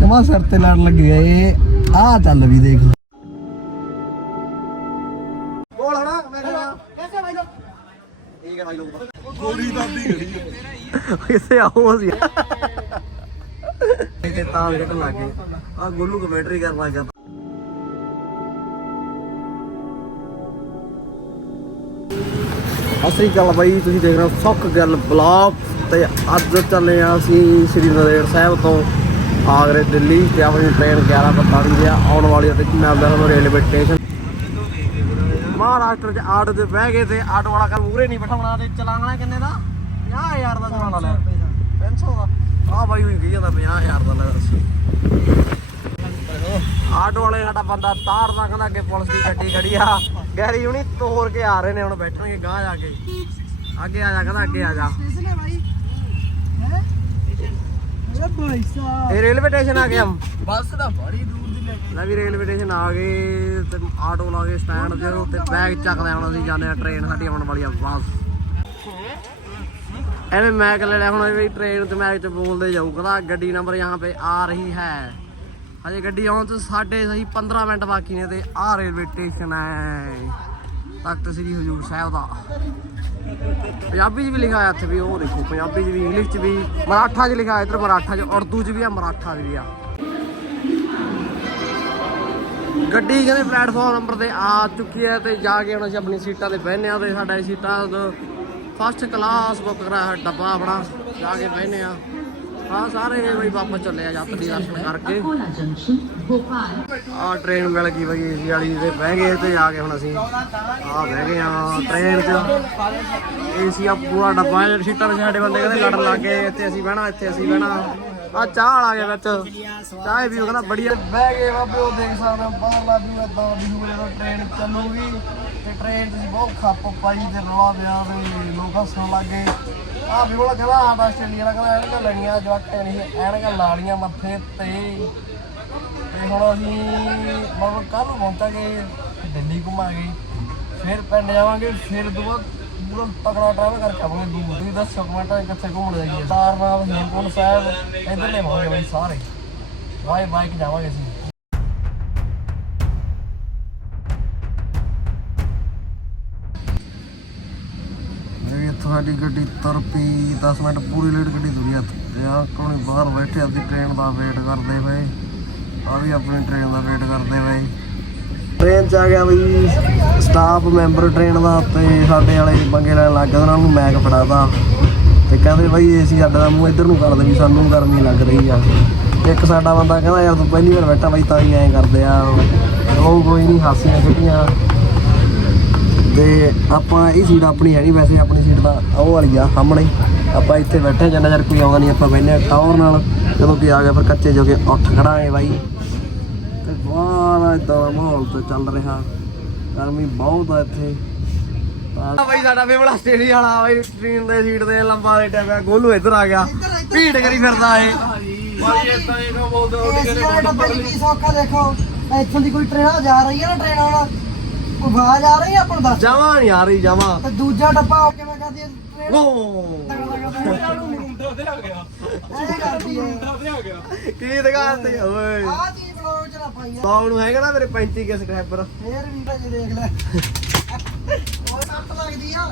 ਜਮਾ ਸਿਰ ਤੇ ਲੜ ਲੱਗੀ ਐ ਇਹ ਆ ਚੱਲ ਵੀ ਦੇਖ ਕੋਲ ਹਣਾ ਲੱਗੇ ਆ ਗੋਲੂ ਕਮੈਂਟਰੀ ਕਰਨ ਗੱਲ ਬਾਈ ਤੁਸੀਂ ਦੇਖ ਰਹੇ ਹੋ ਸੌਕ ਗੱਲ ਬਲਾਕ ਤੇ ਅੱਜ ਚੱਲੇ ਆ ਅਸੀਂ ਸ੍ਰੀ ਨਰੇੜ ਸਾਹਿਬ ਤੋਂ। ਆਗਰੇ ਦਿੱਲੀ ਤੇ ਆਪਣੀ ਟ੍ਰੇਨ 11:45 ਆ ਆਉਣ ਵਾਲੀ ਤੇ ਮਿਲਦਾ ਨੂੰ ਰੇਲਵੇ ਸਟੇਸ਼ਨ ਮਹਾਰਾਸ਼ਟਰ 'ਚ ਆਟੋ ਤੇ ਬਹਿ ਗਏ ਤੇ ਆਟੋ ਵਾਲਾ ਕਰ ਮੂਰੇ ਨਹੀਂ ਬਿਠਾਉਣਾ ਤੇ ਚਲਾਣਾ ਕਿੰਨੇ ਦਾ? 50000 ਦਾ ਚਲਾਣਾ ਲੈ। 500 ਦਾ। ਆ ਬਾਈ ਵੀ ਕਹੀ ਜਾਂਦਾ 50000 ਦਾ ਲੈ ਦੱਸ। ਵਾਲੇ ਸਾਡਾ ਬੰਦਾ ਤਾਰ ਤਾਰਦਾ ਕਹਿੰਦਾ ਅੱਗੇ ਪੁਲਿਸ ਦੀ ਗੱਡੀ ਖੜੀ ਆ। ਗੈਰੀ ਹੁਣੀ ਤੋੜ ਕੇ ਆ ਰਹੇ ਨੇ, ਹੁਣ ਬੈਠਣਗੇ ਗਾਹ ਜਾ ਕੇ। ਅੱਗੇ ਆ ਜਾ, ਕਹਿੰਦਾ ਅੱਗੇ ਆ ਜਾ। ਇਹ ਰੇਲਵੇ ਸਟੇਸ਼ਨ ਆ ਗਏ ਹਮ ਬੱਸ ਤਾਂ ਬੜੀ ਦੂਰ ਦੀ ਲੈ ਲੈ ਵੀ ਰੇਲਵੇ ਸਟੇਸ਼ਨ ਆ ਗਏ ਤੇ ਆਟੋ ਲਾ ਕੇ ਸਟੈਂਡ ਤੇ ਉੱਤੇ ਬੈਗ ਚੱਕਦੇ ਹੁਣ ਅਸੀਂ ਜਾਂਦੇ ਆ ਟ੍ਰੇਨ ਸਾਡੀ ਆਉਣ ਵਾਲੀ ਆ ਬੱਸ। ਇਹਨੇ ਮੈਕ ਲੈ ਲਿਆ ਹੁਣ ਵੀ ਟ੍ਰੇਨ ਤੇ ਮੈਂ ਤੇ ਬੋਲਦੇ ਜਾਊ ਕਹਿੰਦਾ ਗੱਡੀ ਨੰਬਰ ਯਹਾਂ ਪੇ ਆ ਰਹੀ ਹੈ। ਹਜੇ ਗੱਡੀ ਆਉਣ ਤੋਂ ਸਾਡੇ ਸਹੀ 15 ਮਿੰਟ ਬਾਕੀ ਨੇ ਤੇ ਆ ਰੇਲਵੇ ਸਟੇਸ਼ਨ ਹੈ। ਤਖਤ ਸ੍ਰੀ ਹਜੂਰ ਸਾਹਿਬ ਦਾ। ਪੰਜਾਬੀ 'ਚ ਵੀ ਲਿਖਿਆ ਹੋਇਆ ਇੱਥੇ ਵੀ, ਉਹ ਦੇਖੋ, ਪੰਜਾਬੀ 'ਚ ਵੀ, ਇੰਗਲਿਸ਼ 'ਚ ਵੀ, ਮਰਾਠਾ 'ਚ ਲਿਖਿਆ ਇੱਧਰ ਮਰਾਠਾ 'ਚ, ਉਰਦੂ 'ਚ ਵੀ ਆ, ਮਰਾਠਾ 'ਚ ਵੀ ਆ। ਗੱਡੀ ਕਹਿੰਦੇ ਪਲੇਟਫਾਰਮ ਨੰਬਰ ਤੇ ਆ ਚੁੱਕੀ ਹੈ ਤੇ ਜਾ ਕੇ ਹੁਣ ਅਸੀਂ ਆਪਣੀ ਸੀਟਾਂ ਤੇ ਬਹਿਨੇ ਆ ਤੇ ਸਾਡਾ ਸੀਟਾਂ, ਫਸਟ ਕਲਾਸ ਬੁੱਕ ਕਰਾਇਆ ਡੱਬਾ ਆਪਣਾ, ਜਾ ਕੇ ਬਹਿਨੇ ਆ ਆ ਸਾਰੇ ਨੇ ਬਈ ਵਾਪਸ ਚੱਲੇ ਆ ਯਾਤਰੀ ਦਰਸ਼ਨ ਕਰਕੇ। ਆ ਟ੍ਰੇਨ ਮਿਲ ਗਈ ਬਈ ਏਸੀ ਵਾਲੀ ਤੇ ਬਹਿ ਗਏ ਤੇ ਆ ਕੇ ਹੁਣ ਅਸੀਂ। ਆ ਬਹਿ ਗਏ ਆ ਟ੍ਰੇਨ 'ਚ। ਏਸੀ ਆ ਪੂਰਾ ਡੱਬਾ ਹੈ ਸੀਟਾਂ ਤੇ ਸਾਡੇ ਬੰਦੇ ਕਹਿੰਦੇ ਲੜਨ ਲੱਗ ਗਏ ਇੱਥੇ ਅਸੀਂ ਬਹਿਣਾ ਇੱਥੇ ਅਸੀਂ ਬਹਿਣਾ। ਆ ਚਾਹ ਵਾਲਾ ਆ ਗਿਆ ਵਿੱਚ। ਚਾਹ ਵੀ ਉਹ ਕਹਿੰਦਾ ਬੜੀਆ ਬਹਿ ਗਏ ਬਾਬੇ ਉਹ ਦੇਖ ਸਕਦੇ ਹੋ ਬਾਹਰਲਾ ਵੀ ਇਦਾਂ ਵੀ ਜਦੋਂ ਟ੍ਰੇਨ ਚੱਲੂਗੀ। ਤੇ ਟ੍ਰੇਨ 'ਚ ਬਹੁਤ ਖੱਪ ਪਾਈ ਤੇ ਰੌਲਾ ਪਿਆ ਤੇ ਲੋਕ ਹੱਸਣ ਲੱਗ ਗਏ। ਆ ਵੀ ਉਹ ਕਹਿੰਦਾ ਆਟਾ ਆਸਟ੍ਰੇਲੀਆ ਦਾ ਕਹਿੰਦਾ ਐਨਕਾਂ ਲੜੀਆਂ, ਜਵਾਕਾਂ ਨਹੀਂ ਐਨਕਾਂ ਲਾ ਲਾਲੀਆਂ ਮੱਥੇ ਤੇ। ਤੇ ਹੁਣ ਅਸੀਂ ਮਤਲਬ ਕੱਲ ਨੂੰ ਪਹੁੰਚਾਂਗੇ, ਦਿੱਲੀ ਘੁੰਮਾਂਗੇ। ਫਿਰ ਪਿੰਡ ਜਾਵਾਂਗੇ, ਫਿਰ ਦੁਬਾਰਾ ਪੂਰਾ ਤਕੜਾ ਟਰੈਵਲ ਕਰਕੇ ਆਵਾਂਗੇ ਦੂਰ। ਤੁਸੀਂ ਦੱਸੋ ਕਮੈਂਟਾਂ 'ਚ ਕਿੱਥੇ ਘੁੰਮਣ ਜਾਈਏ। ਸਾਰਨਾਥ ਹੇਮਕੁੰਟ ਸਾਹਿਬ ਇੱਧਰ ਲੈਵਾਂਗੇ ਬਈ ਸਾਰੇ। ਬਾਈ ਬਾਈਕ ਜਾਵਾਂਗੇ ਅਸੀਂ। ਇੱਥੋਂ ਸਾਡੀ ਗੱਡੀ ਤੁਰ ਪਈ 10 ਮਿੰਟ ਪੂਰੀ ਲੇਟ ਗੱਡੀ ਤੁਰੀ ਆ ਤੇ। ਆ ਕੋਣੀ ਬਾਹਰ ਬੈਠੇ ਅਸੀਂ ਟ੍ਰੇਨ ਦਾ ਵੇਟ ਕਰਦੇ ਪਏ। ਆ ਵੀ ਆਪਣੀ ਟ੍ਰੇਨ ਦਾ ਵੇਟ ਕਰਦੇ ਪਏ। ਟ੍ਰੇਨ ਚ ਆ ਗਿਆ ਬਈ ਸਟਾਫ ਮੈਂਬਰ ਟ੍ਰੇਨ ਦਾ ਤੇ ਸਾਡੇ ਵਾਲੇ ਬੰਗੇ ਲੈਣ ਲੱਗ ਗਏ, ਉਹਨਾਂ ਨੂੰ ਮੈਗ ਫੜਾਦਾ ਤੇ। ਕਹਿੰਦੇ ਬਈ ਏਸੀ ਸਾਡਾ ਦਾ ਮੂੰਹ ਇੱਧਰ ਨੂੰ ਕਰ ਦੇ ਵੀ ਸਾਨੂੰ ਗਰਮੀ ਲੱਗ ਰਹੀ ਆ। ਇੱਕ ਸਾਡਾ ਬੰਦਾ ਕਹਿੰਦਾ ਯਾਰ ਤੂੰ ਪਹਿਲੀ ਵਾਰ ਬੈਠਾ ਬਈ ਤਾਂ ਹੀ ਐਂ ਕਰਦੇ ਆ। ਉਹ ਕੋਈ ਨਹੀਂ ਹਾਸੀਆਂ ਛੁੱਟੀਆਂ ਤੇ ਆਪਾਂ ਇਹ ਸੀਟ ਆਪਣੀ ਹੈ ਨਹੀਂ ਵੈਸੇ ਆਪਣੀ ਸੀਟ ਤਾਂ ਉਹ ਵਾਲੀ ਆ ਸਾਹਮਣੇ। ਆਪਾਂ ਇੱਥੇ ਬੈਠੇ ਜੰਨਾ ਚਿਰ ਕੋਈ ਆਉਂਦਾ ਨਹੀਂ ਆਪਾਂ ਬੈਠੇ ਟਾਵਰ ਨਾਲ। ਜਦੋਂ ਕਿ ਆ ਗਿਆ ਫਿਰ ਕੱਚੇ ਜੋ ਕਿ ਉੱਠ ਖੜਾਂਗੇ ਬਾਈ। ਤੇ ਬਾਹਰ ਇਦਾਂ ਦਾ ਮਾਹੌਲ ਤੇ ਚੱਲ ਰਿਹਾ। ਗਰਮੀ ਬਹੁਤ ਆ ਇੱਥੇ। ਆ ਬਾਈ ਸਾਡਾ ਫੇਵਲਾ ਸਟੇਡੀ ਵਾਲਾ ਬਾਈ ਟ੍ਰੇਨ ਦੇ ਸੀਟ ਤੇ ਲੰਬਾ ਲੇਟਿਆ ਪਿਆ ਗੋਲੂ ਇੱਧਰ ਆ ਗਿਆ। ਭੀੜ ਕਰੀ ਫਿਰਦਾ ਏ ਭਾਈ ਇਸ ਤਰ੍ਹਾਂ ਇਹ ਬੋਲਦਾ ਉਹ ਕਿਹਨੇ ਕੋਈ ਨੰਬਰ ਲਈ ਸੌਖਾ ਦੇਖੋ। ਇੱਥੋਂ ਦੀ ਕੋਈ ਟ੍ਰੇਨ ਆ ਜਾ ਰਹੀ ਹੈ ਨਾ ਟ੍ਰੇਨ ਆਉਣਾ। ਕੋਈ ਆਵਾਜ਼ ਆ ਰਹੀ ਹੈ ਆਪਾਂ ਨੂੰ ਦੱਸ? ਜਾਵਾਂ ਨਹੀਂ ਆ ਰਹੀ ਜਾਵਾਂ। ਤੇ ਦੂਜਾ ਡੱਬਾ ਹੋ ਕੇ ਮੈਂ ਕਹਦੀ ਟ੍ਰੇਨ ਓ ਐ ਕਰਦੀ ਹੈ ਕੀ ਦੁਕਾਨ ਤੇ ਓਏ। ਆਹ ਚੀਜ਼ ਬਲੌਗ ਚ ਨਾ ਪਾਈ ਆ। ਬਾਉ ਨੂੰ ਹੈਗਾ ਨਾ ਮੇਰੇ 35 ਕੇ ਸਬਸਕ੍ਰਾਈਬਰ ਫੇਰ ਵੀ ਭਾਜੀ ਦੇਖ ਲੈ। ਉਹ ਸੱਟ ਲੱਗਦੀ ਆ?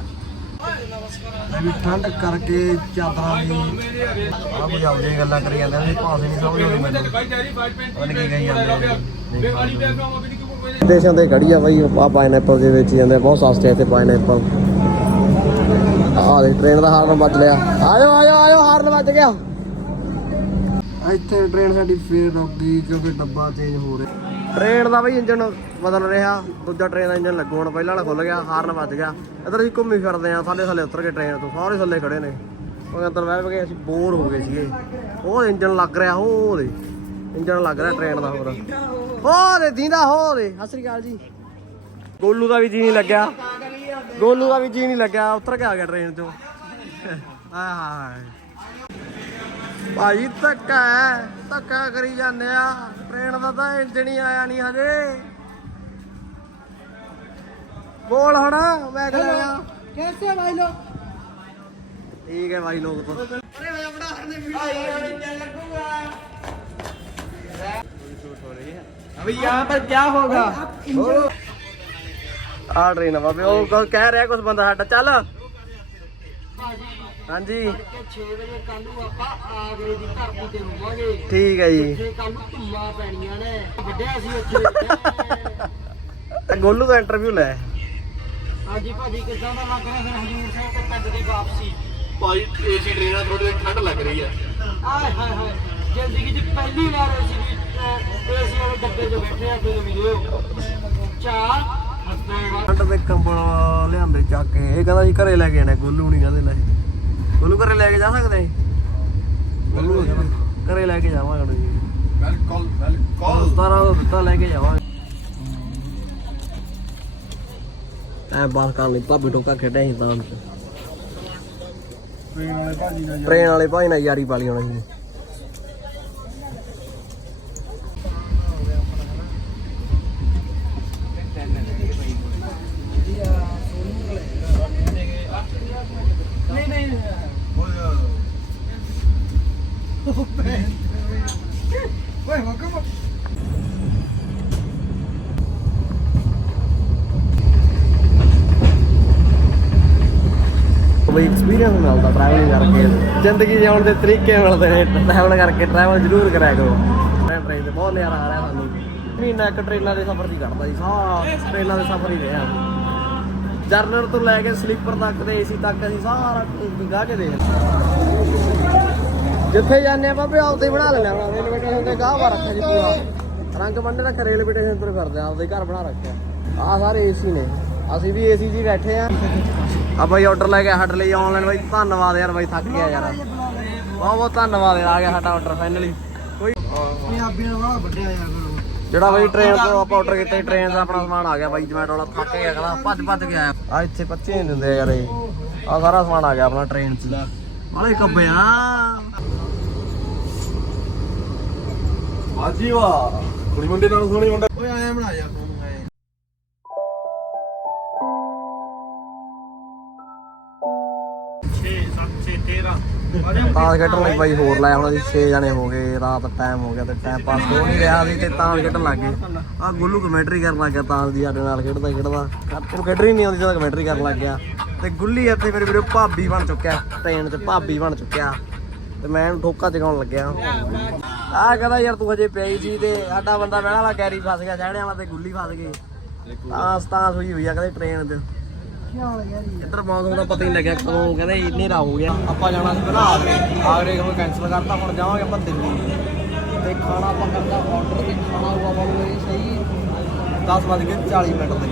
ਵੀ ਠੰਡ ਕਰਕੇ ਚਾਦਰਾਂ ਦੀ ਆ ਕੋਈ ਆਉਂਦੀਆਂ ਗੱਲਾਂ ਕਰੀ ਜਾਂਦੇ ਨੇ ਭਾਵੇਂ ਨਹੀਂ ਸਮਝ ਆਉਂਦੀ ਮੈਨੂੰ। ਪਤਾ ਨੀ ਕੀ ਕਹੀ ਜਾਂਦੇ ਆ। ਸਟੇਸ਼ਨ ਤੇ ਖੜੀ ਆ ਬਾਈ ਆ ਪਾਈਨਐਪਲ ਦੇ ਵਿੱਚ ਜਾਂਦੇ ਆ, ਬਹੁਤ ਸਸਤੇ ਆ ਇੱਥੇ ਪਾਈਨਐਪਲ ਆਹ ਦੇ ਟ੍ਰੇਨ ਦਾ ਹਾਰਨ ਵੱਜ ਲਿਆ। ਆਜੋ ਆਜੋ ਆਜੋ ਹਾਰਨ ਵੱਜ ਗਿਆ। ਇੱਥੇ ਟ੍ਰੇਨ ਸਾਡੀ ਫੇਰ ਰੁਕ ਗਈ ਕਿਉਂਕਿ ਡੱਬਾ ਚੇਂਜ ਹੋ ਰਿਹਾ। ਟ੍ਰੇਨ ਦਾ ਬਈ ਇੰਜਨ ਬਦਲ ਰਿਹਾ ਦੂਜਾ ਟ੍ਰੇਨ ਦਾ ਇੰਜਨ ਲੱਗੂ ਹੁਣ ਪਹਿਲਾਂ ਵਾਲਾ ਖੁੱਲ ਗਿਆ ਹਾਰਨ ਵੱਜ ਗਿਆ। ਇੱਧਰ ਅਸੀਂ ਘੁੰਮੀ ਫਿਰਦੇ ਆ ਥੱਲੇ ਥੱਲੇ ਉਤਰ ਕੇ ਟ੍ਰੇਨ ਤੋਂ ਸਾਰੇ ਥੱਲੇ ਖੜੇ ਨੇ। ਉਹ ਅੰਦਰ ਬਹਿ ਕੇ ਅਸੀਂ ਬੋਰ ਹੋ ਗਏ ਸੀਗੇ। ਉਹ ਇੰਜਨ ਲੱਗ ਰਿਹਾ ਉਹ ਦੇ ਇੰਜਨ ਲੱਗ ਰਿਹਾ ਟ੍ਰੇਨ ਦਾ ਹੋਰ। ਹੋ ਦੇ ਦੀਂਦਾ ਹੋ ਦੇ ਸਤਿ ਸ੍ਰੀ ਅਕਾਲ ਜੀ ਗੋਲੂ ਦਾ ਵੀ ਜੀ ਨਹੀਂ ਲੱਗਿਆ ਗੋਲੂ ਦਾ ਵੀ ਜੀ ਨਹੀਂ ਲੱਗਿਆ ਉਤਰ ਕੇ ਆ ਗਿਆ ਟ੍ਰੇਨ ਚੋਂ ਹਾਏ ਹਾਏ ਭਾਈ ਧੱਕਾ ਹੈ ਧੱਕਾ ਕਰੀ ਜਾਂਦੇ ਆ ਟ੍ਰੇਨ ਦਾ ਤਾਂ ਇੰਜਣ ਹੀ ਆਇਆ ਨਹੀਂ ਹਜੇ ਬੋਲ ਹੁਣ ਮੈਂ ਕਹਿੰਦਾ कैसे भाई लोग ਠੀਕ ਹੈ ਭਾਈ ਲੋਕ ਤਾਂ अभी यहाँ पर क्या होगा ਆ ਟ੍ਰੇਨ ਆ ਬਾਬੇ ਉਹ ਕ- ਕਹਿ ਰਿਹਾ ਕੁਝ ਬੰਦਾ ਸਾਡਾ ਚੱਲ ਹਾਂਜੀ 6 ਵਜੇ ਕੱਲ ਨੂੰ ਆਪਾਂ ਆਗਰੇ ਦੀ ਧਰਤੀ ਤੇ ਹੋਵਾਂਗੇ ਠੀਕ ਹੈ ਜੀ ਤੇ ਕੱਲ ਨੂੰ ਧੁੰਮਾਂ ਪੈਣੀਆਂ ਨੇ ਵੱਡਿਆ ਸੀ ਉੱਥੇ ਤੇ ਗੋਲੂ ਦਾ ਇੰਟਰਵਿਊ ਲੈ ਹਾਂਜੀ ਭਾਜੀ ਕਿੱਦਾਂ ਦਾ ਲੱਗ ਰਿਹਾ ਫਿਰ ਹਜੂਰ ਸਾਹਿਬ ਤੋਂ ਪਿੰਡ ਦੀ ਵਾਪਸੀ ਭਾਈ ਏਸੀ ਟ੍ਰੇਨ ਆ ਥੋੜੀ ਜਿਹੀ ਠੰਡ ਲੱਗ ਰਹੀ ਆ ਆਏ ਹਾਏ ਹਾਏ ਜ਼ਿੰਦਗੀ 'ਚ ਪਹਿਲੀ ਵਾਰ ਅਸੀਂ ਵੀ ਏਸੀ ਵਾਲੇ ਠੰਡ ਦੇ ਕੰਬਲ ਲਿਆਂਦੇ ਚੱਕ ਕੇ। ਇਹ ਕਹਿੰਦਾ ਸੀ ਘਰੇ ਲੈ ਕੇ ਜਾਣਾ ਗੋਲੂ ਨਹੀਂ ਕਹਿੰਦੇ ਲੈ ਗੋਲੂ ਘਰੇ ਲੈ ਕੇ ਜਾ ਸਕਦੇ? ਗੋਲੂ ਘਰੇ ਲੈ ਕੇ ਜਾਵਾਂਗੇ ਜੀ। ਬਿਲਕੁਲ ਬਿਲਕੁਲ। ਸਾਰਾ ਦਿੱਤਾ ਲੈ ਕੇ ਜਾਵਾਂਗੇ। ਐ ਬਾਤ ਕਰ ਲਈ ਭਾਬੀ ਟੋਕਾ ਖੇਡਿਆ ਸੀ ਤਾਂ। ਟ੍ਰੇਨ ਵਾਲੇ ਭਾਜੀ ਨਾਲ ਯਾਰੀ ਪਾ ਲਈ ਹੋਣੀ ਸੀ। ਬਈ ਐਕਸਪੀਰੀਅੰਸ ਮਿਲਦਾ ਟਰੈਵਲਿੰਗ ਕਰਕੇ ਜ਼ਿੰਦਗੀ ਜਿਉਣ ਦੇ ਤਰੀਕੇ ਮਿਲਦੇ ਨੇ ਟਰੈਵਲ ਕਰਕੇ ਟਰੈਵਲ ਜ਼ਰੂਰ ਕਰਿਆ ਕਰੋ ਮੈਂ ਟ੍ਰੇਨ ਤੇ ਬਹੁਤ ਨਜ਼ਾਰਾ ਆ ਰਿਹਾ ਸਾਨੂੰ ਮਹੀਨਾ ਇੱਕ ਟ੍ਰੇਨਾਂ ਦੇ ਸਫ਼ਰ ਦੀ ਕਰਦਾ ਜੀ ਸਾਰਾ ਟ੍ਰੇਨਾਂ ਦੇ ਸਫ਼ਰ ਹੀ ਰਿਹਾ ਜਰਨਲ ਤੋਂ ਲੈ ਕੇ ਸਲੀਪਰ ਤੱਕ ਤੇ ਏਸੀ ਤੱਕ ਅਸੀਂ ਸਾਰਾ ਗਾ ਕੇ ਦੇਖ ਜਿੱਥੇ ਜਾਂਦੇ ਆ ਬਾਬੇ ਆਪਦੇ ਹੀ ਬਣਾ ਲੈਣਾ ਹੁਣ ਰੇਲਵੇ ਸਟੇਸ਼ਨ ਤੇ ਗਾਹ ਵਾ ਰੱਖਿਆ ਜੀ ਪੂਰਾ ਰੰਗ ਬੰਦੇ ਤੱਕ ਰੇਲਵੇ ਸਟੇਸ਼ਨ ਤੇ ਫਿਰਦੇ ਆ ਆਪਦੇ ਘਰ ਬਣਾ ਰੱਖਿਆ ਆ ਸਾਰੇ ਏਸੀ ਨੇ ਅਸੀਂ ਵੀ ਏਸੀ 'ਚ ਹੀ ਬੈਠੇ ਆ ਆ ਬਾਈ ਆਰਡਰ ਲੈ ਕੇ ਸਾਡੇ ਲਈ ਆਨਲਾਈਨ ਬਾਈ ਧੰਨਵਾਦ ਯਾਰ ਬਾਈ ਥੱਕ ਗਿਆ ਯਾਰ। ਬਹੁਤ ਬਹੁਤ ਧੰਨਵਾਦ ਆ ਗਿਆ ਸਾਡਾ ਆਰਡਰ ਫਾਈਨਲੀ ਕੋਈ ਪੰਜਾਬੀਆਂ ਬੜਾ ਵੱਡਿਆ ਯਾਰ ਜਿਹੜਾ ਬਾਈ ਟ੍ਰੇਨ ਤੋਂ ਆਪਾਂ ਆਰਡਰ ਕੀਤਾ ਟ੍ਰੇਨ ਦਾ ਆਪਣਾ ਸਮਾਨ ਆ ਗਿਆ ਬਾਈ ਜਮੈਟੋ ਵਾਲਾ ਥੱਕ ਗਿਆ ਕਹਿੰਦਾ ਭੱਜ ਭੱਜ ਕੇ ਆਇਆ। ਆ ਇੱਥੇ ਬੱਚੇ ਨਹੀਂ ਦਿੰਦੇ ਯਾਰ ਇਹ। ਆ ਸਾਰਾ ਸਮਾਨ ਆ ਗਿਆ ਆਪਣਾ ਟ੍ਰੇਨ 'ਚ। ਬਾਲੇ ਕੱਬਿਆ ਬਾਜੀ ਵਾਹ। ਕੁੜੀ ਮੁੰਡੇ ਨਾਲ ਸੋਹਣੀ ਮੁੰਡਾ ਓਏ ਆਇਆ ਬਣਾ ਜਾ ਤਾਂ ਖੇਡਣ ਲਈ ਬਾਈ ਹੋਰ ਲਾਇਆ ਹੁਣ ਅਸੀਂ 6 ਜਣੇ ਹੋ ਗਏ ਰਾਤ ਟਾਈਮ ਹੋ ਗਿਆ ਤੇ ਟਾਈਮ ਪਾਸ ਹੋ ਨਹੀਂ ਰਿਹਾ ਸੀ ਤੇ ਤਾਂ ਖੇਡਣ ਲੱਗ ਗਏ। ਆ ਗੁੱਲੂ ਕਮੈਂਟਰੀ ਕਰਨ ਲੱਗ ਗਿਆ ਤਾਂ ਦੀ ਸਾਡੇ ਨਾਲ ਖੇਡਦਾ ਖੇਡਦਾ। ਉਹਨੂੰ ਖੇਡਣੀ ਨਹੀਂ ਆਉਂਦੀ ਜਦੋਂ ਕਮੈਂਟਰੀ ਕਰਨ ਲੱਗ ਗਿਆ। ਤੇ ਗੁੱਲੀ ਇੱਥੇ ਮੇਰੇ ਵੀਰੇ ਭਾਬੀ ਬਣ ਚੁੱਕਿਆ ਟ੍ਰੇਨ 'ਚ ਭਾਬੀ ਬਣ ਚੁੱਕਿਆ। ਤੇ ਮੈਂ ਇਹਨੂੰ ਠੋਕਾ ਚਗਾਉਣ ਲੱਗਿਆ। ਆ ਕਹਿੰਦਾ ਯਾਰ ਤੂੰ ਹਜੇ ਪਿਆ ਹੀ ਸੀ ਤੇ ਸਾਡਾ ਬੰਦਾ ਬਹਿਣ ਵਾਲਾ ਗੈਰੀ ਫਸ ਗਿਆ ਚੜ੍ਹਨੇ ਵਾਲਾ ਤੇ ਗੁੱਲੀ ਫਸ ਗਈ। ਤਾਂ ਸਤਾਂ ਹੋਈ ਹੋਈ ਆ ਕਹਿੰਦੇ ਟ੍ਰੇਨ 'ਚ। ਇੱਧਰ ਮੌਸਮ ਦਾ ਪਤਾ ਹੀ ਨਹੀਂ ਲੱਗਿਆ ਕਦੋਂ ਕਹਿੰਦੇ ਹਨੇਰਾ ਹੋ ਗਿਆ। ਆਪਾਂ ਜਾਣਾ ਸੀ ਪਹਿਲਾਂ ਆਗਰੇ ਆਗਰੇ ਉਹ ਕੈਨਸਲ ਕਰਤਾ, ਹੁਣ ਜਾਵਾਂਗੇ ਆਪਾਂ ਦਿੱਲੀ। ਤੇ ਖਾਣਾ ਆਪਾਂ ਕਰਦਾ ਆਰਡਰ ਤੇ ਖਾਣਾ ਉਹ ਆਪਾਂ ਇਹ ਸਹੀ 10 ਵੱਜ 40 ਮਿੰਟ ਤੇ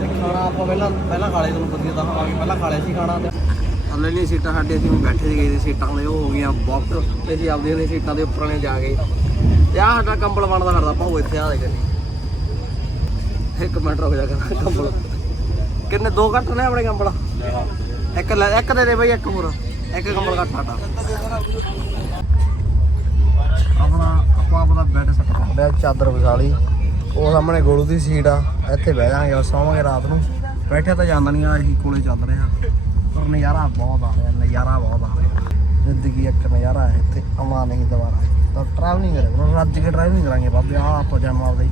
ਤੇ ਖਾਣਾ ਆਪਾਂ ਪਹਿਲਾਂ ਪਹਿਲਾਂ ਖਾ ਲਿਆ ਤੁਹਾਨੂੰ ਵਧੀਆ ਤਾਂ ਆ ਕੇ ਪਹਿਲਾਂ ਖਾ ਲਿਆ ਸੀ ਖਾਣਾ ਤੇ। ਥੱਲੇ ਨਹੀਂ ਸੀਟਾਂ ਸਾਡੇ ਸੀ ਬੈਠੇ ਸੀਗੇ ਤੇ ਸੀਟਾਂ ਵਾਲੇ, ਉਹ ਹੋ ਗਈਆਂ ਬੁੱਕ ਤੇ ਅਸੀਂ ਆਪਦੀਆਂ ਨੇ ਸੀਟਾਂ ਦੇ ਉੱਪਰ ਨੇ ਜਾ ਕੇ ਤੇ ਆਹ ਸਾਡਾ ਕੰਬਲ ਬਣਦਾ ਫਿਰਦਾ ਭਾਉ ਇੱਥੇ ਆ ਦੇ ਕਰੀ ਇੱਕ ਮਿੰਟ ਰੁਕ ਜਾ ਕਰ ਕੰਬਲ। ਕਿੰਨੇ ਦੋ ਘੱਟ ਨੇ ਆਪਣੇ ਕੰਬਲ? ਇੱਕ ਲੈ ਇੱਕ ਦੇ ਦੇ ਬਈ ਇੱਕ ਹੋਰ। ਇੱਕ ਕੰਬਲ ਘੱਟ ਸਾਡਾ। ਆਪਣਾ ਆਪਾਂ ਆਪਣਾ ਬੈੱਡ ਸੈੱਟ ਆ ਚਾਦਰ ਵਿਛਾ ਲਈ। ਉਹ ਸਾਹਮਣੇ ਗੋਲੂ ਦੀ ਸੀਟ ਆ। ਇੱਥੇ ਬਹਿ ਜਾਾਂਗੇ ਔਰ ਸੌਵਾਂਗੇ ਰਾਤ ਨੂੰ। ਬੈਠਿਆ ਤਾਂ ਜਾਂਦਾ ਨਹੀਂ ਆ ਅਸੀਂ ਕੋਲੇ ਚੱਲ ਰਹੇ। ਆ ਪਰ ਨਜ਼ਾਰਾ ਬਹੁਤ ਆ ਰਿਹਾ ਨਜ਼ਾਰਾ ਬਹੁਤ ਆ ਰਿਹਾ। ਜ਼ਿੰਦਗੀ ਇੱਕ ਨਜ਼ਾਰਾ ਹੈ ਇੱਥੇ ਆਉਣਾ ਨਹੀਂ ਦੁਬਾਰਾ। ਤਾਂ ਟਰੈਵਲਿੰਗ ਕਰੇ ਰੱਜ ਕੇ ਡਰਾਈਵਿੰਗ ਕਰਾਂਗੇ ਬਾਬੇ ਆ ਆਪਾਂ ਜਾਣਾ ਆਪਦਾ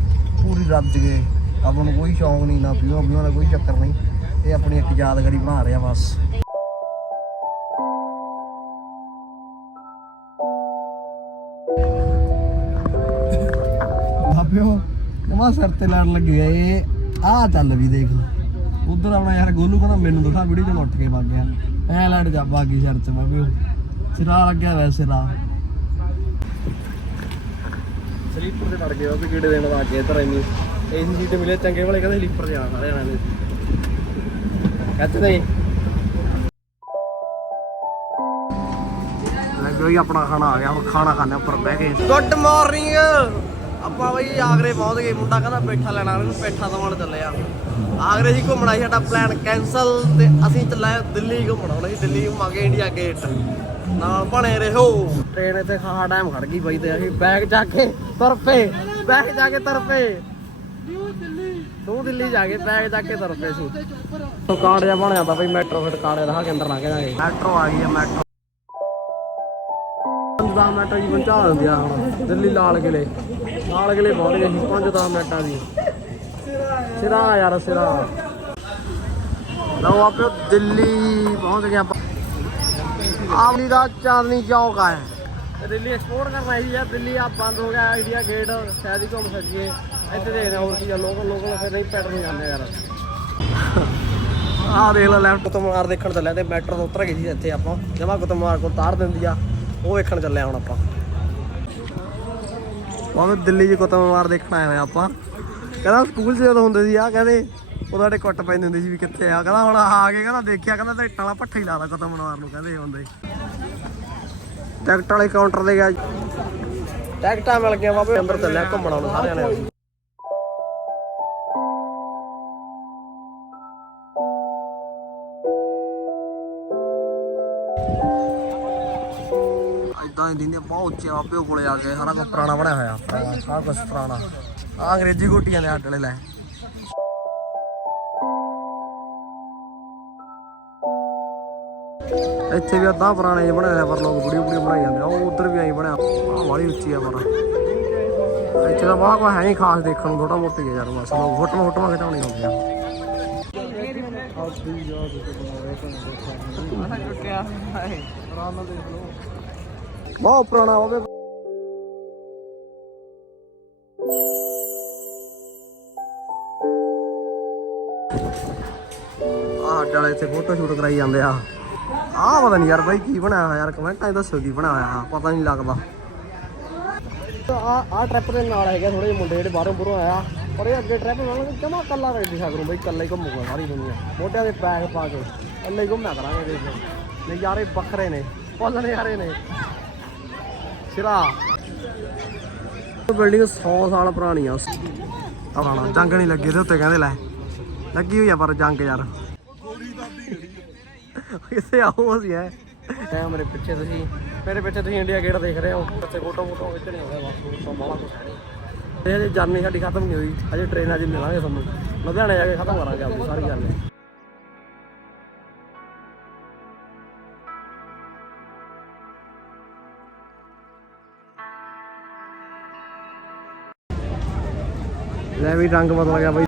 ਪੂਰੀ ਰੱਜ ਕੇ। ਆਪਾਂ ਨੂੰ ਕੋਈ ਸ਼ੌਂਕ ਨਹੀਂ, ਨਾ ਪੀਓ ਪੀਓ ਦਾ ਕੋਈ ਚੱਕਰ ਨਹੀਂ। ਇਹ ਆਪਣੀ ਇੱਕ ਯਾਦਗਾਰੀ ਬਣਾ ਰਿਹਾ ਬਸ। ਬਾਬਿਓ ਜਮਾ ਸਿਰ ਤੇ ਲੜ ਲੱਗਿਆ ਇਹ। ਆ ਚੱਲ ਵੀ ਦੇਖ ਉਧਰ ਆਉਣਾ ਯਾਰ, ਗੋਲੂ ਕਹਿੰਦਾ ਮੈਨੂੰ ਦਿਖਾ ਵੀਡੀਓ ਚ ਉੱਠ ਕੇ ਵਗ ਗਿਆ। ਐ ਲੜ ਜਾ ਬਾਗੀ ਸਿਰ ਚ ਬਾਬਿਓ ਸਿਰਾ ਲੱਗਿਆ ਵੈਸੇ ਸਿਰਾ। ਸਲੀਪਰ ਤੇ ਲੜ ਗਏ ਉਹ ਵੀ ਕੀੜੇ ਦੇਣ ਲੱਗ ਗਏ ਇੱਧਰ ਇੰਨੀ। ਏਸੀ ਸੀਟ ਮਿਲੇ ਚੰਗੇ ਵਾਲੇ ਕਹਿੰਦੇ ਸਲੀਪਰ ਤੇ ਜਾਣਾ ਸਾਰੇ ਜਣਾਂ ਨੇ ਕੱਚ ਨਹੀਂ ਲੱਗ ਗਈ ਆਪਣਾ ਖਾਣਾ ਆ ਗਿਆ ਹੁਣ ਖਾਣਾ ਖਾਣੇ ਉੱਪਰ ਬਹਿ ਕੇ। ਗੁੱਡ ਮਾਰਨਿੰਗ ਆਪਾਂ ਬਈ ਆਗਰੇ ਪਹੁੰਚ ਗਏ ਮੁੰਡਾ ਕਹਿੰਦਾ ਪੇਠਾ ਲੈਣਾ ਉਹਨੂੰ ਪੇਠਾ ਦਵਾਉਣ ਚੱਲੇ ਆ। ਆਗਰੇ ਜੀ ਘੁੰਮਣਾ ਸਾਡਾ ਪਲਾਨ ਕੈਨਸਲ ਤੇ ਅਸੀਂ ਚੱਲੇ ਦਿੱਲੀ ਘੁੰਮਣਾ ਹੁਣ ਅਸੀਂ ਦਿੱਲੀ ਘੁੰਮਾਂਗੇ ਇੰਡੀਆ ਗੇਟ ਨਾਲ ਬਣੇ ਰਹੋ। ਟ੍ਰੇਨ ਇੱਥੇ ਖਾਹਾ ਟਾਈਮ ਖੜ ਗਈ ਬਈ ਤੇ ਅਸੀਂ ਬੈਗ ਜਾ ਕੇ ਤੁਰ ਪਏ ਬੈਗ ਜਾ ਕੇ ਤੁਰ ਪਏ। ਤੂੰ ਦਿੱਲੀ ਜਾ ਕੇ ਬੈਗ ਜਾ ਕੇ ਤੁਰ ਪਏ ਸੀ। ਤੋਂ ਕਾਰਡ ਜਿਹਾ ਬਣ ਜਾਂਦਾ ਬਈ ਮੈਟਰੋ ਫਿਰ ਕਾਰਡ ਦਾ ਕੇ ਅੰਦਰ ਲੰਘ ਜਾਗੇ ਮੈਟਰੋ ਆ ਗਈ ਹੈ ਮੈਟਰੋ। ਦਾ ਮੈਟਰੋ ਜੀ ਪਹੁੰਚਾ ਦਿੰਦੀ ਆ ਹੁਣ ਦਿੱਲੀ ਲਾਲ ਕਿਲੇ ਨਾਲ ਅਗਲੇ ਪਹੁੰਚ ਗਏ ਸੀ 5-10 ਮਿੰਟਾਂ ਦੀ। ਸਿਰਾ ਯਾਰ ਸਿਰਾ। ਲਓ ਆਪੇ ਦਿੱਲੀ ਪਹੁੰਚ ਗਏ ਆਪਾਂ। ਆਵਲੀ ਦਾ ਚਾਂਦਨੀ ਚੌਕ ਆ ਤੇ ਦਿੱਲੀ ਐਕਸਪੋਰਟ ਕਰਨਾ ਸੀ ਯਾਰ ਦਿੱਲੀ ਆ, ਬੰਦ ਹੋ ਗਿਆ ਇੰਡੀਆ ਗੇਟ ਸ਼ਾਇਦ ਹੀ ਘੁੰਮ ਸਕੀਏ। ਇੱਥੇ ਦੇਖਦੇ ਹੋਰ ਕੀ ਆ। ਲੋਕਲ ਲੋਕਲ ਫਿਰ ਨਹੀਂ ਪੈਟਰ ਨੂੰ ਜਾਂਦੇ ਯਾਰ। ਆਹ ਦੇਖ ਲੈ ਲੈਫਟ ਕੁਤਮਾਰ ਦੇਖਣ ਚੱਲਿਆ ਤੇ ਮੈਟਰੋ ਤੋਂ ਉਤਰ ਗਏ ਸੀ ਇੱਥੇ ਆਪਾਂ। ਜਮਾ ਕੁਤਮਾਰ ਕੋਲ ਤਾਰ ਦਿੰਦੀ ਆ। ਉਹ ਵੇਖਣ ਚੱਲਿਆ ਹੁਣ ਆਪਾਂ। ਉਹ ਦਿੱਲੀ 'ਚ ਕੁਤਮਾਰ ਦੇਖਣ ਆਏ ਹੋਏ ਆਪਾਂ। ਕਹਿੰਦਾ ਸਕੂਲ 'ਚ ਜਦੋਂ ਹੁੰਦੇ ਸੀ ਆ, ਕਹਿੰਦੇ ਉਹਦਾ ਸਾਡੇ ਕੁੱਟ ਪੈਂਦੇ ਹੁੰਦੀ ਸੀ ਵੀ ਕਿੱਥੇ ਆ। ਕਹਿੰਦਾ ਹੁਣ ਆ ਕੇ ਕਹਿੰਦਾ ਦੇਖਿਆ, ਕਹਿੰਦਾ ਤੇ ਇੱਟਾਂ ਵਾਲਾ ਪੱਠਾ ਹੀ ਲਾਦਾ ਕੁਤਮਾਰ ਨੂੰ। ਕਹਿੰਦੇ ਹੁੰਦੇ। ਟਿਕਟ ਵਾਲੇ ਕਾਊਂਟਰ ਤੇ ਗਿਆ ਟਿਕਟਾਂ ਮਿਲ ਗਈਆਂ ਬਾਬੇ। ਅੰਦਰ ਚੱਲਿਆ ਘੁੰਮਣ ਨੂੰ ਸਾਰਿਆਂ ਨੇ। ਇਦਾਂ ਦਿੰਦੇ ਬਹੁਤ ਉੱਚੇ ਬਾਬੇ ਕੋਲੇ ਆ ਗਏ ਸਾਰਾ ਕੁਝ ਪੁਰਾਣਾ ਬਣਿਆ ਹੋਇਆ। ਸਾਰਾ ਕੁਝ ਪੁਰਾਣਾ। ਆ ਅੰਗਰੇਜ਼ੀ ਕੋਟੀਆਂ ਦੇ ਹੱਡ ਵਾਲੇ ਲੈ। ਇੱਥੇ ਵੀ ਅੱਧਾ ਪੁਰਾਣੇ ਜਿਹੇ ਬਣਾਏ ਹੋਏ ਆ, ਪਰ ਲੋਕ ਬੁੜੀ ਬੁੜੀ ਬਣਾਈ ਜਾਂਦੇ ਆ। ਉਹ ਉਧਰ ਵੀ ਐਂ ਬਣਿਆ। ਆ ਵਾਲੀ ਉੱਚੀ ਆ ਪਰ। ਇੱਥੇ ਤਾਂ ਬਾਹਰ ਕੋਈ ਹੈ ਨਹੀਂ ਖਾਸ ਦੇਖਣ ਨੂੰ ਥੋੜਾ ਮੋਟੀ ਹੈ ਯਾਰ, ਬਸ। ਲੋਕ ਫੋਟੋਆਂ ਫੋਟੋਆਂ ਖਿਚਾਉਣੀ ਹੁੰਦੀਆਂ ਬਹੁਤ ਪੁਰਾਣਾ ਉਹਦੇ। ਆਹ ਅੱਡ ਇੱਥੇ ਫੋਟੋ ਸ਼ੂਟ ਕਰਾਈ ਜਾਂਦੇ ਆ। ਆਹ ਪਤਾ ਨਹੀਂ ਯਾਰ ਬਾਈ ਕੀ ਬਣਾਇਆ ਹੋਇਆ ਯਾਰ ਕਮੈਂਟਾਂ 'ਚ ਦੱਸੋ ਕੀ ਬਣਾਇਆ ਹੋਇਆ ਪਤਾ ਨਹੀਂ ਲੱਗਦਾ। ਆ ਆ ਟ੍ਰਿਪ ਦੇ ਨਾਲ ਹੈਗਾ ਥੋੜੇ ਜਿਹੇ ਮੁੰਡੇ ਜਿਹੜੇ ਬਾਹਰੋਂ ਬੁਰੋਂ ਆਇਆ ਪਰ ਇਹ ਅੱਗੇ ਟ੍ਰਿਪ ਨਾਲ ਜਮਾ ਕੱਲਾ ਰਹਿ ਦਿਖਾ ਕਰੂੰ ਬਈ ਕੱਲਾ ਹੀ ਘੁੰਮੂਗਾ ਸਾਰੀ ਦੁਨੀਆ। ਮੋਢਿਆਂ ਦੇ ਬੈਗ ਪਾ ਕੇ ਕੱਲੇ ਹੀ ਕਰਾਂਗੇ ਦੇਖ ਵੱਖਰੇ ਨੇ ਨਜ਼ਾਰੇ ਨੇ। ਸਿਰਾ। ਬਿਲਡਿੰਗ 100 ਸਾਲ ਪੁਰਾਣੀ ਆ। ਜੰਗ ਨਹੀਂ ਲੱਗੇ ਤੇ ਉੱਤੇ ਕਹਿੰਦੇ ਲੈ। ਲੱਗੀ ਹੋਈ ਆ ਪਰ ਜੰਗ ਯਾਰ। ਕਿੱਥੇ ਆਉ ਅਸੀਂ ਐ ਐ ਮੇਰੇ ਪਿੱਛੇ ਤੁਸੀਂ ਮੇਰੇ ਪਿੱਛੇ ਤੁਸੀਂ ਇੰਡੀਆ ਗੇਟ ਦੇਖ ਰਹੇ ਹੋ। ਉੱਥੇ ਫੋਟੋ ਫੋਟੋ ਖਿੱਚਣੀ ਹੋਵੇ ਬਸ ਤੋਂ ਬਾਹਲਾ ਕੁਛ ਹੈ ਨਹੀਂ ਹਜੇ ਜਰਨੀ ਸਾਡੀ ਖਤਮ ਨਹੀਂ ਹੋਈ ਅਜੇ ਟ੍ਰੇਨ ਅਜੇ ਮਿਲਾਂਗੇ ਤੁਹਾਨੂੰ। ਲੁਧਿਆਣੇ ਜਾ ਕੇ ਖਤਮ ਕਰਾਂਗੇ ਆਪਣੀ ਸਾਰੀ ਗੱਲ ਲੈ ਵੀ ਰੰਗ ਬਦਲ ਗਿਆ ਬਈ।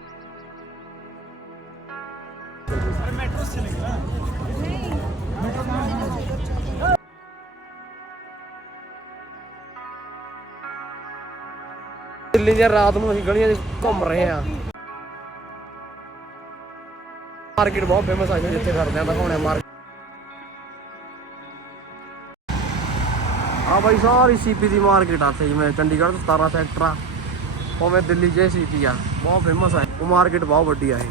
ਦਿੱਲੀ ਦੀਆਂ ਰਾਤ ਨੂੰ ਅਸੀਂ ਗਲੀਆਂ 'ਚ ਘੁੰਮ ਰਹੇ ਹਾਂ। ਮਾਰਕੀਟ ਬਹੁਤ ਫੇਮਸ ਆ ਜਿੱਥੇ ਕਰਦੇ ਆ ਦਿਖਾਉਣੇ ਮਾਰਕੀਟ। ਆ ਬਾਈ, ਸਾਰੀ ਸੀਪੀ ਦੀ ਮਾਰਕੀਟ ਆ ਇੱਥੇ, ਜਿਵੇਂ ਚੰਡੀਗੜ੍ਹ ਤੋਂ 17 ਸੈਕਟਰ ਆ ਉਵੇਂ ਦਿੱਲੀ 'ਚ ਸੀਪੀ ਆ। ਬਹੁਤ ਫੇਮਸ ਆ ਉਹ ਮਾਰਕੀਟ ਬਹੁਤ ਵੱਡੀ ਆ ਇਹ।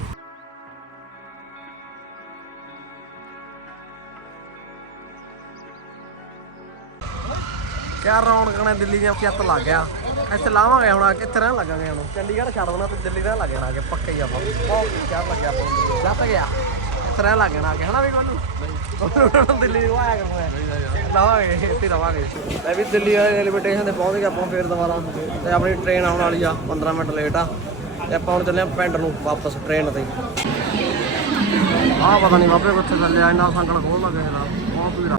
ਕਿਆ ਰੌਣਕ ਨੇ ਦਿੱਲੀ ਦੀਆਂ ਚੱਤ ਲੱਗ ਗਿਆ। ਇੱਥੇ ਲਾਵਾਂਗੇ ਹੁਣ ਕਿੱਥੇ ਰਹਿਣ ਲੱਗਾਂਗੇ ਹੁਣ? ਚੰਡੀਗੜ੍ਹ ਛੱਡ ਦੇਣਾ ਤੇ ਦਿੱਲੀ ਰਹਿਣ ਲੱਗ ਜਾਣਾ ਕਿ ਪੱਕੇ ਹੀ ਆਪਾਂ ਬਹੁਤ ਕਿਆ ਲੱਗਿਆ ਆਪਾਂ ਨੂੰ? ਲੱਤ ਗਿਆ। ਇੱਥੇ ਰਹਿਣ ਲੱਗ ਜਾਣਾ ਕਿ ਹਨਾ ਵੀ ਕੋਨੂੰ ਦਿੱਲੀ ਨੂੰ ਆਇਆ ਕਰਨਾ ਲਾਵਾਂਗੇ ਇੱਥੇ ਰਵਾਂਗੇ ਮੈਂ ਵੀ ਦਿੱਲੀ ਰੇਲਵੇ ਸਟੇਸ਼ਨ ਤੇ ਪਹੁੰਚ ਗਿਆ ਆਪਾਂ ਫੇਰ ਦੁਬਾਰਾ। ਤੇ ਆਪਣੀ ਟ੍ਰੇਨ ਆਉਣ ਵਾਲੀ ਆ 15 ਮਿੰਟ ਲੇਟ ਆ। ਤੇ ਆਪਾਂ ਹੁਣ ਚੱਲੇ ਆ ਪਿੰਡ ਨੂੰ ਵਾਪਸ ਟ੍ਰੇਨ ਤੇ। ਆਹ ਪਤਾ ਨਹੀਂ ਬਾਬੇ ਕਿੱਥੇ ਚੱਲਿਆ ਇੰਨਾ ਸੰਗਲ ਖੋਲ ਲੱਗੇ ਦਾ ਬਹੁਤ ਵੀਰਾ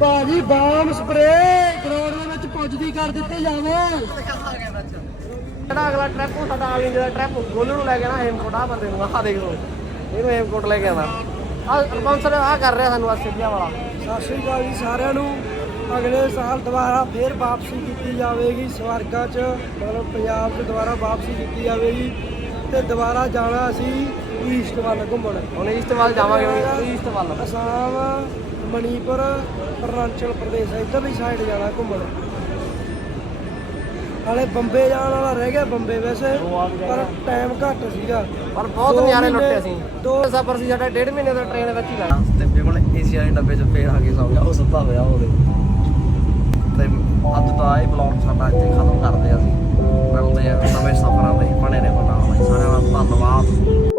ਭਾਜੀ ਬਾਮ ਸਪਰੇ ਗਰਾਊਂਡ ਦੇ ਵਿੱਚ ਪੁੱਜਦੀ ਕਰ ਦਿੱਤੀ ਜਾਵੇ। ਜਿਹੜਾ ਅਗਲਾ ਟ੍ਰੈਪ ਸਾਡਾ ਆ ਗਿਆ ਜਿਹੜਾ ਟ੍ਰੈਪ ਗੋਲੂ ਨੂੰ ਲੈ ਕੇ ਨਾ ਹੇਮਕੋਟ ਆ ਬੰਦੇ ਨੂੰ ਆਹ ਦੇਖ ਲਓ। ਇਹਨੂੰ ਹੇਮਕੋਟ ਲੈ ਕੇ ਆਣਾ ਆ ਸਪਾਂਸਰ ਆ ਕਰ ਰਿਹਾ ਸਾਨੂੰ ਆਸਟ੍ਰੇਲੀਆ ਵਾਲਾ। ਸਤਿ ਸ਼੍ਰੀ ਅਕਾਲ ਜੀ ਸਾਰਿਆਂ ਨੂੰ। ਅਗਲੇ ਸਾਲ ਦੁਬਾਰਾ ਫੇਰ ਵਾਪਸੀ ਕੀਤੀ ਜਾਵੇਗੀ ਸਵਰਗਾ 'ਚ। ਮਤਲਬ ਪੰਜਾਬ 'ਚ ਦੁਬਾਰਾ ਵਾਪਸੀ ਕੀਤੀ ਜਾਵੇਗੀ ਤੇ ਦੁਬਾਰਾ ਜਾਣਾ ਅਸੀਂ ਈਸਟ ਵੱਲ ਘੁੰਮਣ। ਹੁਣ ਈਸਟ ਵੱਲ ਜਾਵਾਂਗੇ ਈਸਟ ਵੱਲ। ਅਸਾਮ ਮਣੀਪੁਰ ਅਰੁਣਾਚਲ ਪ੍ਰਦੇਸ਼ ਇੱਧਰਲੀ ਸਾਈਡ ਜਾਣਾ ਘੁੰਮਣ। ਹਾਲੇ ਬੰਬੇ ਜਾਣ ਵਾਲਾ ਰਹਿ ਗਿਆ ਬੰਬੇ ਵੈਸੇ ਪਰ ਟਾਈਮ ਘੱਟ ਸੀਗਾ। ਪਰ ਬਹੁਤ ਦੋ ਨਿਆਰੇ ਲੁੱਟੇ ਅਸੀਂ। ਦੋ ਦੋ ਸਫ਼ਰ ਸੀ ਸਾਡਾ ਡੇਢ ਮਹੀਨੇ ਦਾ ਟ੍ਰੇਨ ਵਿੱਚ ਹੀ ਲੈਣਾ ਤੇ ਬਿਲਕੁਲ ਏਸੀ ਵਾਲੇ ਡੱਬੇ 'ਚ ਫੇਰ ਆ ਕੇ ਸੌ ਗਿਆ ਉਹ ਸੁੱਤਾ ਹੋਇਆ ਉਹਦੇ। ਤੇ ਅੱਜ ਤਾਂ ਇਹ ਬਲੌਗ ਸਾਡਾ ਇੱਥੇ ਖਤਮ ਕਰਦੇ ਅਸੀਂ। ਮਿਲਦੇ ਆ ਨਵੇਂ ਸਫ਼ਰਾਂ ਲਈ ਬਣੇ ਨੇ ਬਣਾਉਣ ਲਈ ਸਾਰਿਆਂ ਦਾ ਧੰਨਵਾਦ।